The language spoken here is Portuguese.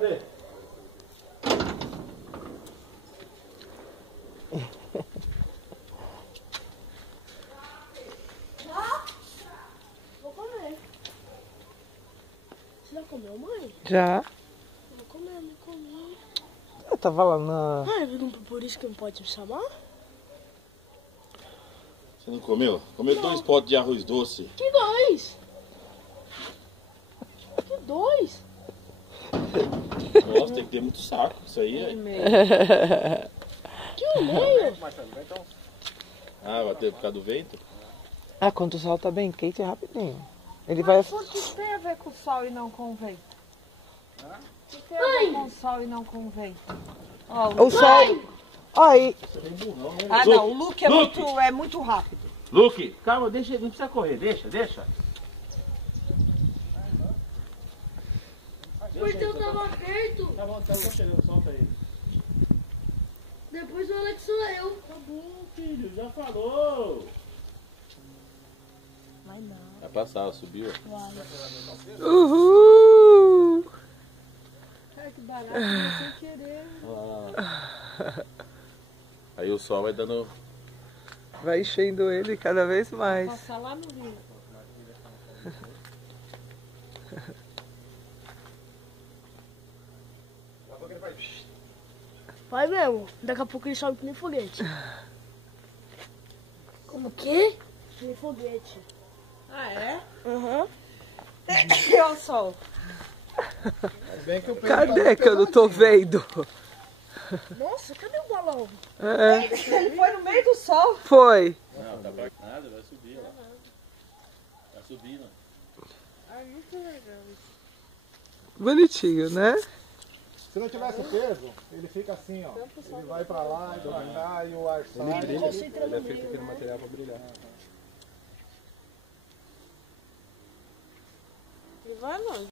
Cadê? Vou comer. Você já comeu, mãe? Já. Vou comer, não comi. Eu tava lá na... Por isso que não pode me chamar? Você não comeu? Comeu 2 potes de arroz doce. Que 2? Que 2? Nossa, tem que ter muito saco. Isso aí é... Que 1,5? Ah, bateu por causa do vento? Ah, quando o sol tá bem quente é rapidinho. Ele vai... O que tem a ver com o sol e não com o vento? O que tem a ver com o sol e não com o vento? Ó, O sol... Aí, Ah, não, o Luke é muito rápido. Luke, calma, deixa, não precisa correr, deixa. O portão tava aberto. Tá bom, chegando, solta ele. Depois o Alex sou eu. Tá bom, filho, já falou. Vai não. Vai passar, subiu. uhul! Ai, que barato, sem querer. Aí o sol vai dando... Vai enchendo ele cada vez mais. Passar lá no rio. Vai mesmo. Daqui a pouco ele sobe que nem foguete. Como o quê? Que nem foguete. Ah, é? Aham. E o sol? Cadê que eu não tô vendo? Nossa, cadê o balão? É, Ele foi no meio do sol. foi. Não, tá pra nada, vai subir lá. Tá subindo. Ah, muito legal isso. Bonitinho, né? Se não tivesse peso, ele fica assim, ó. Ele vai pra lá e pra cá e o ar sai. Ele concentra no meio, né? material pra brilhar. Ele vai longe.